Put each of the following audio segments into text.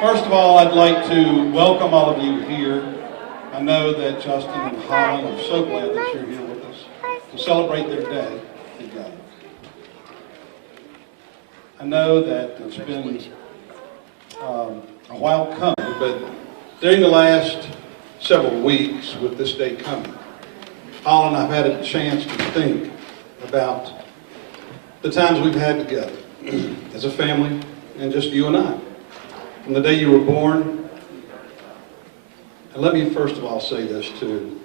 First of all, I'd like to welcome all of you here. I know that Justin and Hollyn are so glad that you're here with us to celebrate their day together. I know that it's been a while coming, but during the last several weeks with this day coming, Hollyn and I've had a chance to think about the times we've had together as a family, and just you and I. From the day you were born, and let me first of all say this too.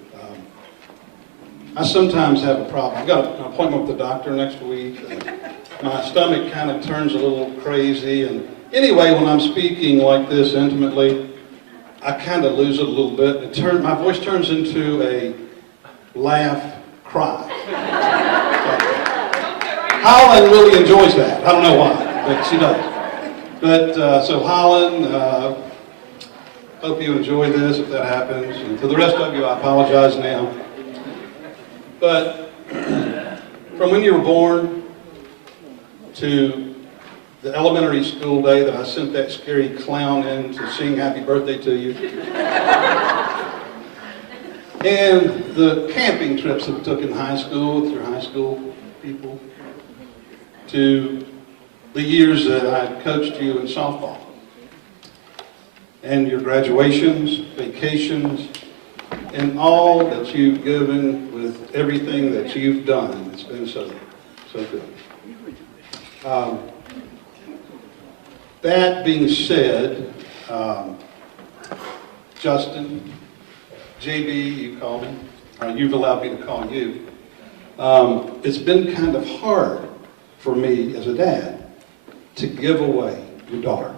I sometimes have a problem. I've got an appointment with the doctor next week. My stomach kind of turns a little crazy, and anyway, when I'm speaking like this intimately, I kind of lose it a little bit. My voice turns into a laugh, cry. Hollyn really enjoys that. I don't know why, but she does. But so Hollyn, hope you enjoy this if that happens. And to the rest of you, I apologize now. But from when you were born to the elementary school day that I sent that scary clown in to sing happy birthday to you, and the camping trips that we took in high school with your high school people, to the years that I coached you in softball, and your graduations, vacations, and all that you've given with everything that you've done. It's been so good. That being said, Justin, JB, you call me, or you've allowed me to call you. It's been kind of hard for me as a dad to give away your daughter.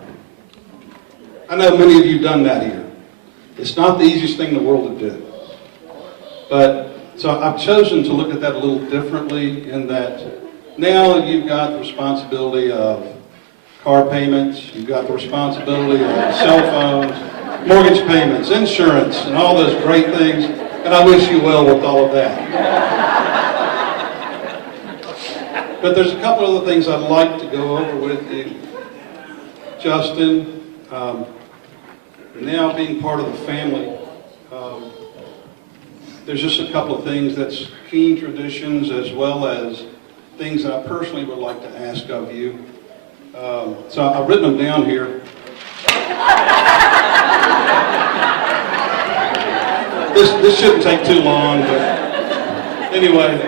I know many of you have done that here. It's not the easiest thing in the world to do. But, so I've chosen to look at that a little differently in that now you've got the responsibility of car payments, you've got the responsibility of cell phones, mortgage payments, insurance, and all those great things, and I wish you well with all of that. But there's a couple other things I'd like to go over with you. Justin, now being part of the family, there's just a couple of things that's keen traditions as well as things that I personally would like to ask of you. So I've written them down here. This shouldn't take too long, but anyway.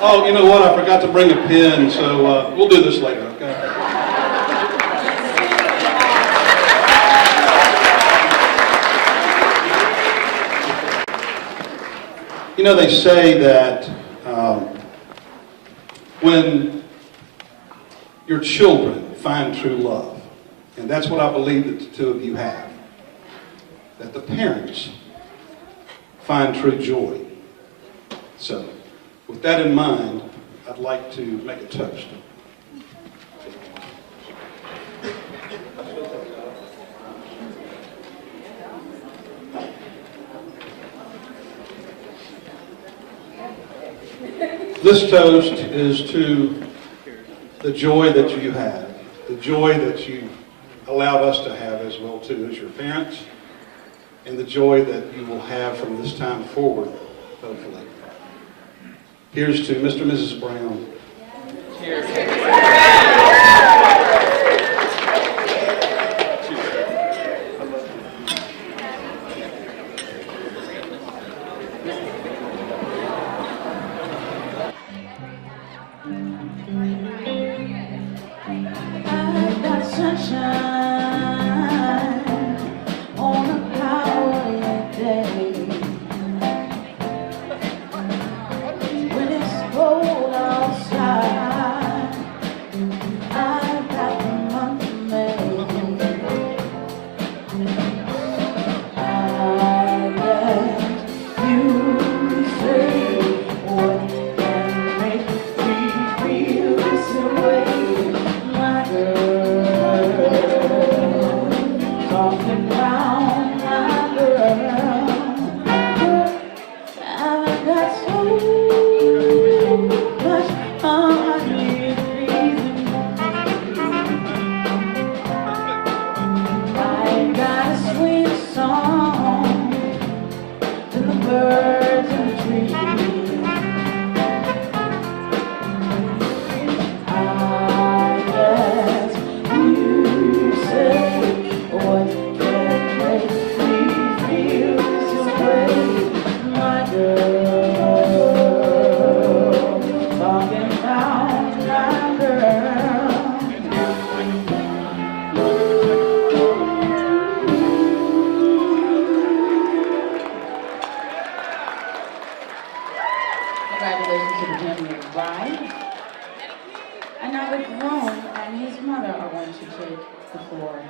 Oh, you know what? I forgot to bring a pen, so we'll do this later, okay? You know, they say that when your children find true love, and that's what I believe that the two of you have, that the parents find true joy. So, with that in mind, I'd like to make a toast. This toast is to the joy that you have, the joy that you allowed us to have as well too as your parents, and the joy that you will have from this time forward, hopefully. Here's to Mr. and Mrs. Brown. Cheers. I've got sunshine on a cloudy day. When it's cold outside, And now the groom and his mother are going to take the floor.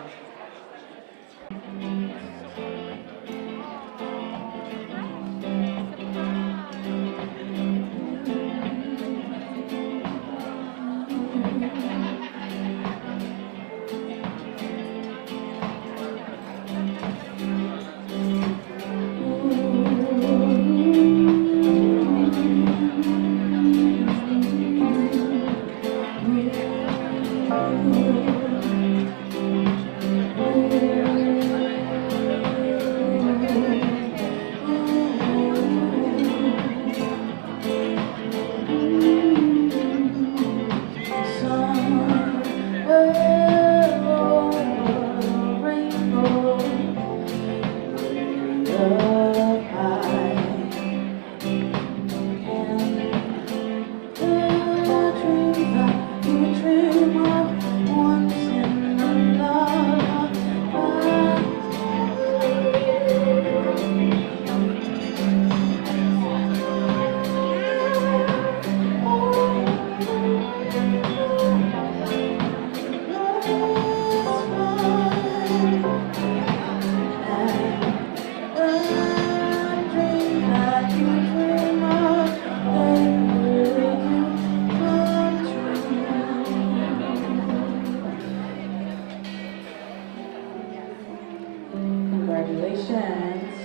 Congratulations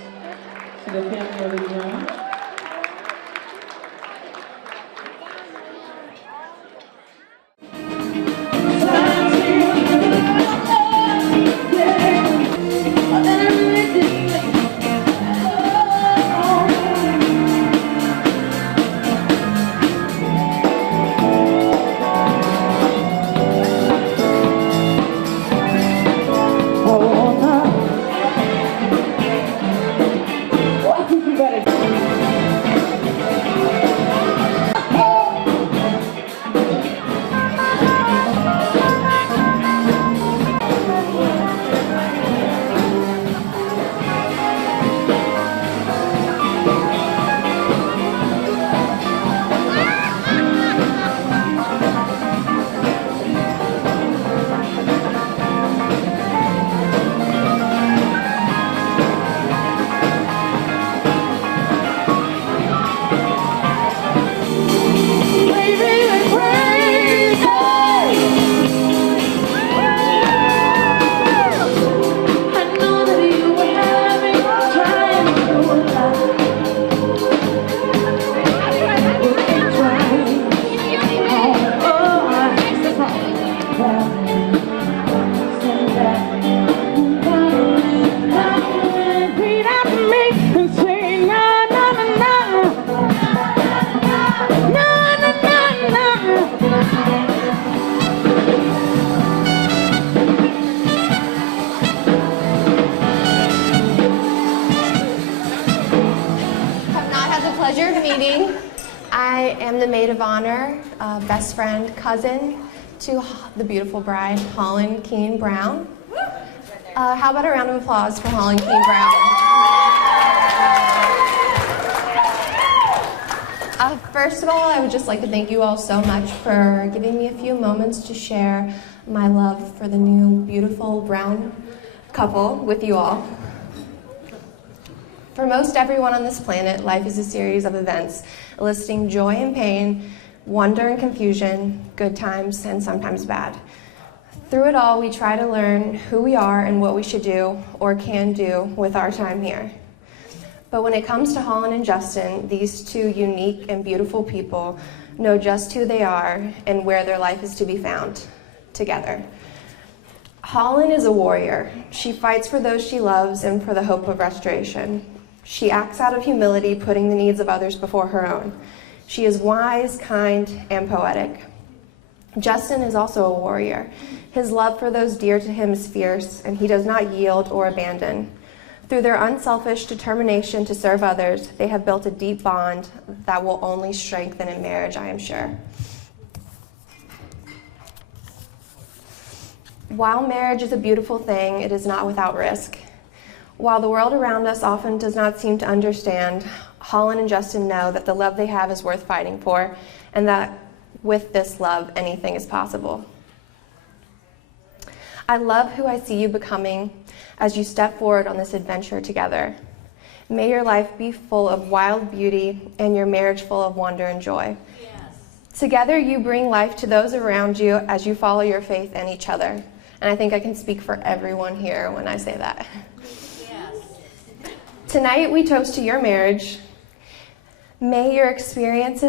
to the family of the groom. Pleasure of meeting. I am the maid of honor, best friend, cousin to the beautiful bride, Hollyn Keene Brown. How about a round of applause for Hollyn Keene Brown? First of all, I would just like to thank you all so much for giving me a few moments to share my love for the new beautiful brown couple with you all. For most everyone on this planet, life is a series of events eliciting joy and pain, wonder and confusion, good times and sometimes bad. Through it all, we try to learn who we are and what we should do or can do with our time here. But when it comes to Hollyn and Justin, these two unique and beautiful people know just who they are and where their life is to be found, together. Hollyn is a warrior. She fights for those she loves and for the hope of restoration. She acts out of humility, putting the needs of others before her own. She is wise, kind, and poetic. Justin is also a warrior. His love for those dear to him is fierce, and he does not yield or abandon. Through their unselfish determination to serve others, they have built a deep bond that will only strengthen in marriage, I am sure. While marriage is a beautiful thing, it is not without risk. While the world around us often does not seem to understand, Hollyn and Justin know that the love they have is worth fighting for, and that With this love, anything is possible. I love who I see you becoming as you step forward on this adventure together. May your life be full of wild beauty and your marriage full of wonder and joy. Yes. Together you bring life to those around you as you follow your faith and each other. And I think I can speak for everyone here when I say that. Yes. Tonight we toast to your marriage. May your experience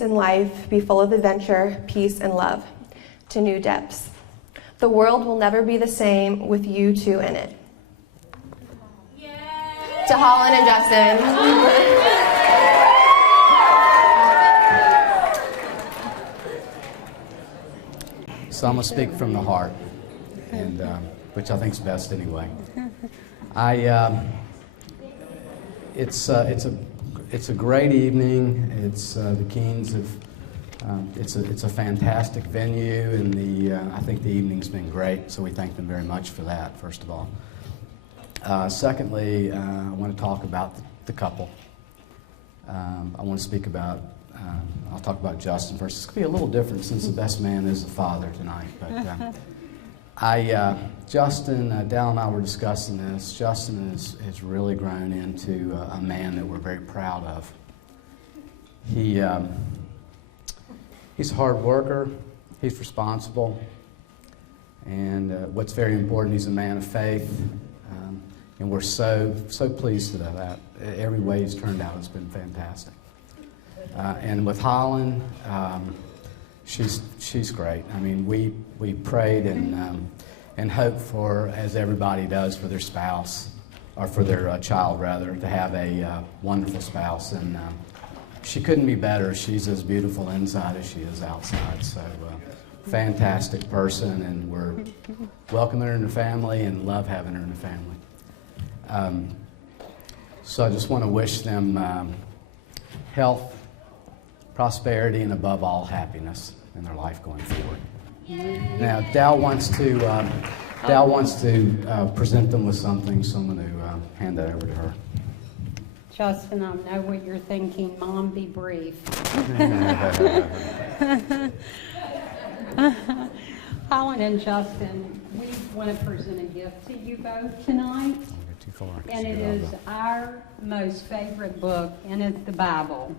in life be full of adventure, peace, and love to new depths. The world will never be the same with you two in it. Yay. To Hollyn and Justin. So I'm going to speak from the heart, and which I think is best anyway. It's a great evening. It's the Keens have. It's a fantastic venue, and I think the evening's been great. So we thank them very much for that. First of all. Secondly, I want to talk about the couple. I want to speak about. I'll talk about Justin first. It's going to be a little different since the best man is the father tonight. But Justin, Dal and I were discussing this. Justin has really grown into a man that we're very proud of. He's a hard worker. He's responsible. And what's very important, he's a man of faith. And we're so pleased with that. Every way he's turned out has been fantastic. And with Hollyn, she's great. I mean, we prayed and hoped for, as everybody does, for their spouse, or for their child rather, to have a wonderful spouse. And she couldn't be better. She's as beautiful inside as she is outside. So fantastic person, and we're welcoming her in the family and love having her in the family. So I just want to wish them health, prosperity, and above all, happiness in their life going forward. Now, Dal wants to present them with something, so I'm going to hand that over to her. Justin, I know what you're thinking. Mom, be brief. Hollyn and Justin, we want to present a gift to you both tonight. Too far. And it is our most favorite book, and it's the Bible.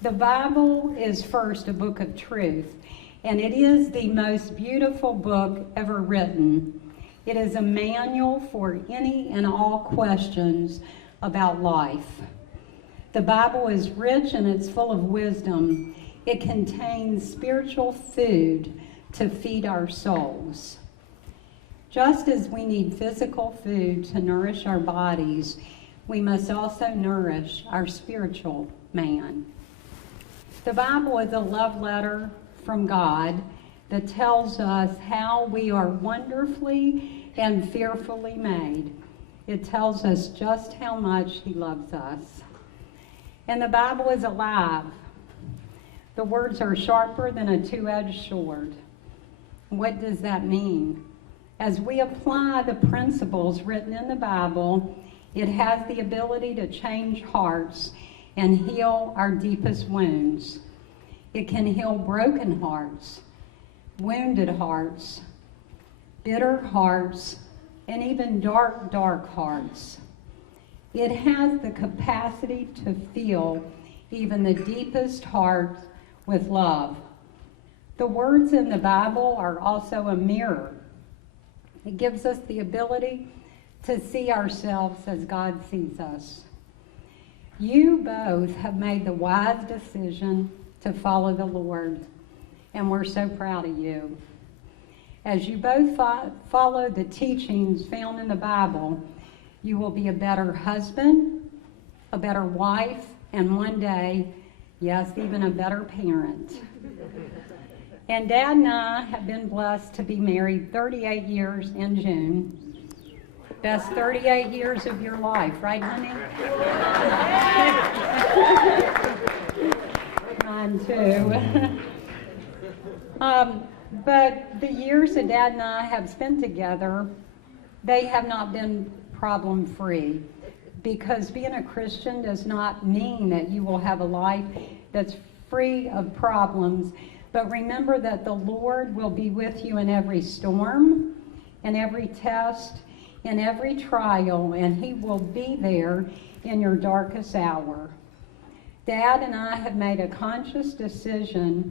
The Bible is first a book of truth, and it is the most beautiful book ever written. It is a manual for any and all questions about life. The Bible is rich and it's full of wisdom. It contains spiritual food to feed our souls. Just as we need physical food to nourish our bodies, we must also nourish our spiritual man. The Bible is a love letter from God that tells us how we are wonderfully and fearfully made. It tells us just how much He loves us. And the Bible is alive. The words are sharper than a two-edged sword. What does that mean? As we apply the principles written in the Bible, it has the ability to change hearts and heal our deepest wounds. It can heal broken hearts, wounded hearts, bitter hearts, and even dark, dark hearts. It has the capacity to fill even the deepest hearts with love. The words in the Bible are also a mirror. It gives us the ability to see ourselves as God sees us. You both have made the wise decision to follow the Lord, and we're so proud of you. As you both follow the teachings found in the Bible, you will be a better husband, a better wife, and one day, yes, even a better parent. And Dad and I have been blessed to be married 38 years in June. Best 38 years of your life, right, honey? Mine too. But the years that Dad and I have spent together, they have not been problem-free, because being a Christian does not mean that you will have a life that's free of problems. But remember that the Lord will be with you in every storm, in every test, in every trial, and He will be there in your darkest hour. Dad and I have made a conscious decision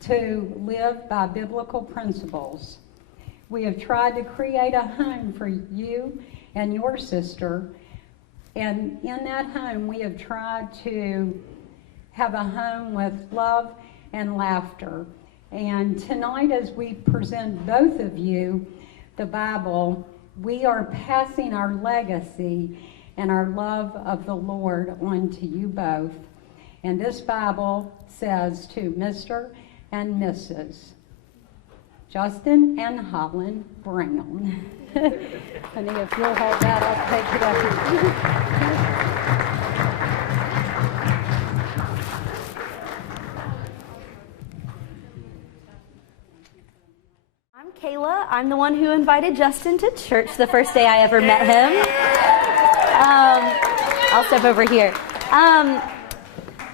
to live by biblical principles. We have tried to create a home for you and your sister, and in that home we have tried to have a home with love and laughter. And tonight, as we present both of you the Bible, we are passing our legacy and our love of the Lord on to you both. And this Bible says to Mr. and Mrs. Justin and Hollyn Brown. And if you'll hold that, I'll take it up. I'm Kayla. I'm the one who invited Justin to church the first day I ever met him. I'll step over here.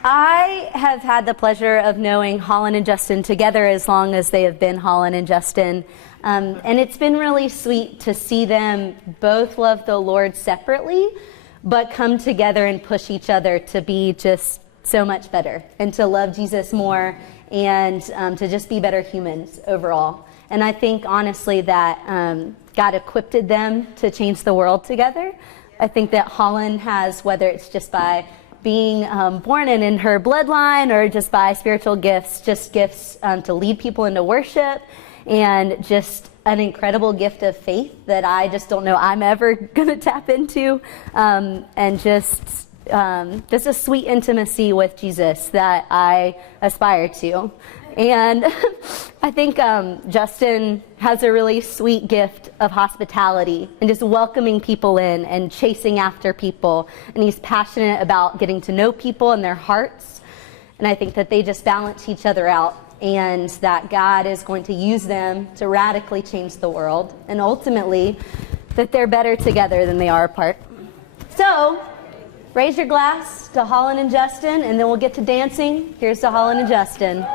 I have had the pleasure of knowing Hollyn and Justin together as long as they have been Hollyn and Justin. And it's been really sweet to see them both love the Lord separately, but come together and push each other to be just so much better and to love Jesus more and to just be better humans overall. And I think, honestly, that God equipped them to change the world together. I think that Hollyn has, whether it's just by being born in her bloodline or just by spiritual gifts, just gifts to lead people into worship and just an incredible gift of faith that I just don't know I'm ever going to tap into, and just a sweet intimacy with Jesus that I aspire to. And I think Justin has a really sweet gift of hospitality and just welcoming people in and chasing after people. And he's passionate about getting to know people and their hearts. And I think that they just balance each other out and that God is going to use them to radically change the world. And ultimately, that they're better together than they are apart. So, raise your glass to Hollyn and Justin, and then we'll get to dancing. Here's to Hollyn and Justin.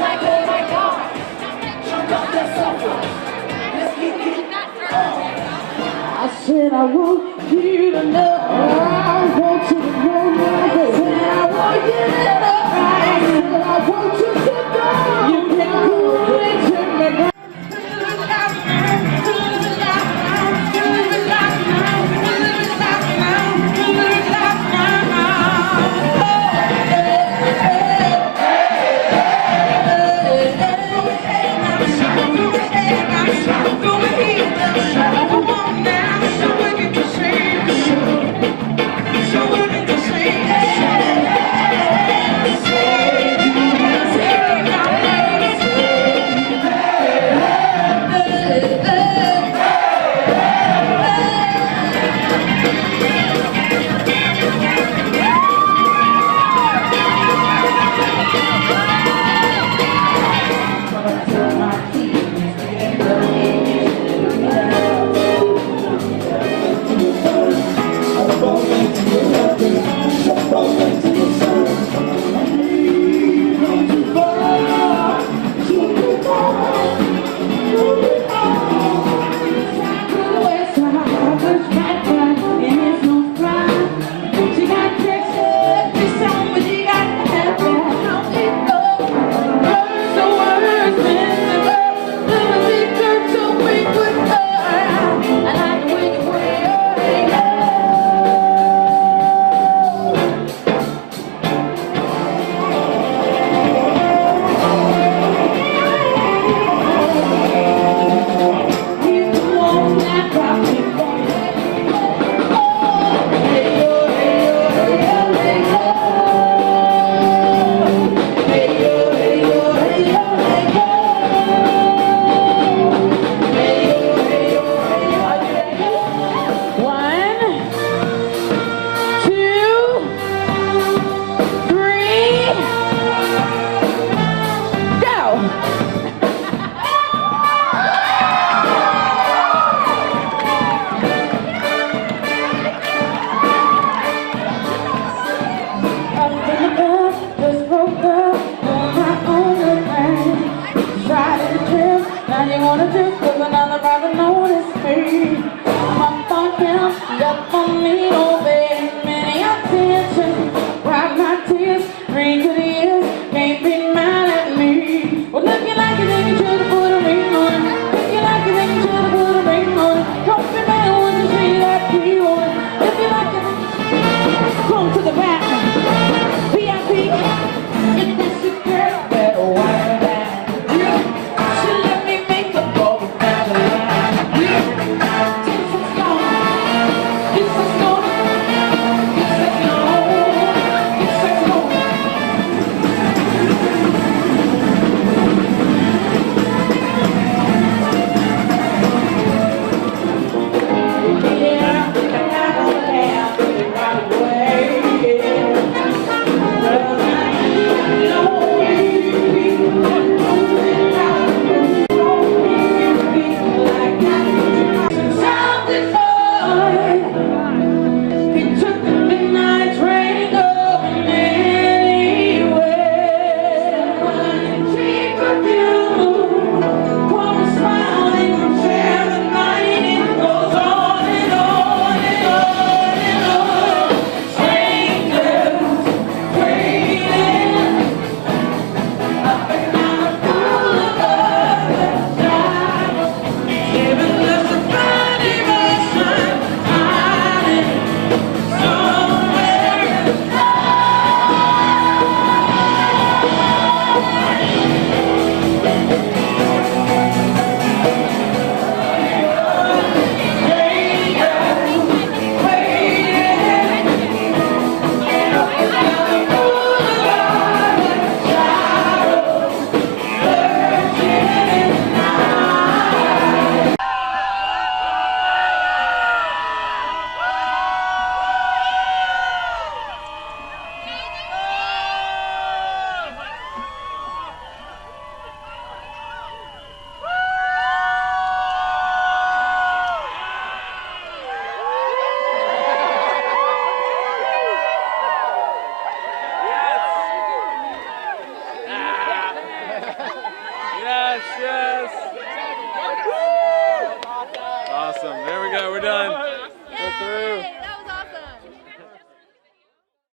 like, oh my God, turn up that sofa. Let's get it on. I said I want you to know I want you to know. I said I want you to know.